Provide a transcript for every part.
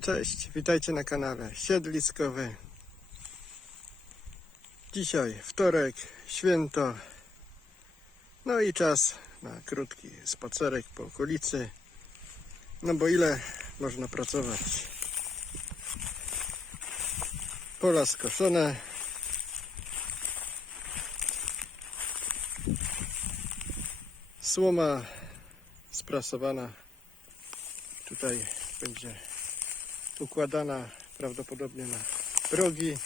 Cześć, witajcie na kanale Siedliskowy. Dzisiaj wtorek, święto. No i czas na krótki spacerek po okolicy. No bo ile można pracować? Pola skoszone. Słoma sprasowana. Tutaj będzie układana prawdopodobnie na progi.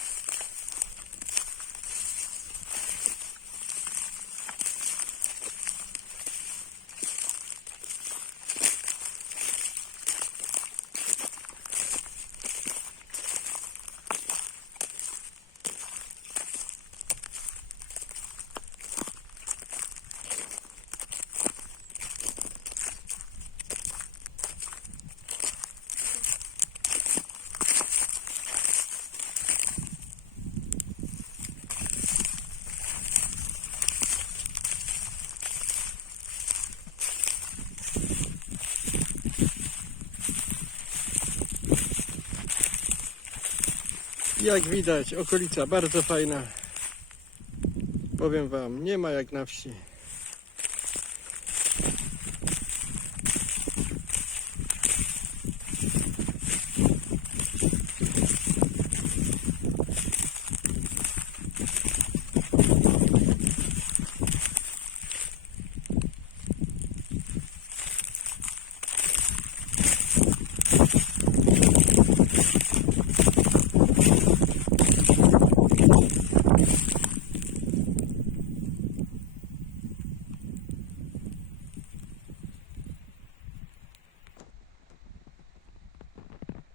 Jak widać, okolica bardzo fajna. Powiem Wam, nie ma jak na wsi.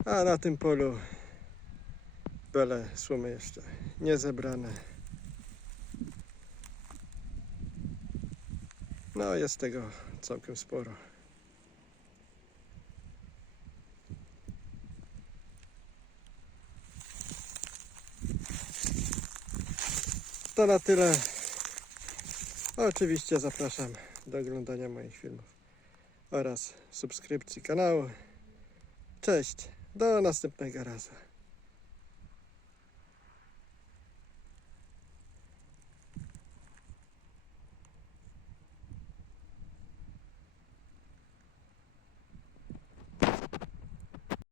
A na tym polu bele słomy jeszcze nie zebrane. No jest tego całkiem sporo. To na tyle. Oczywiście zapraszam do oglądania moich filmów oraz subskrypcji kanału. Cześć, do następnego razu.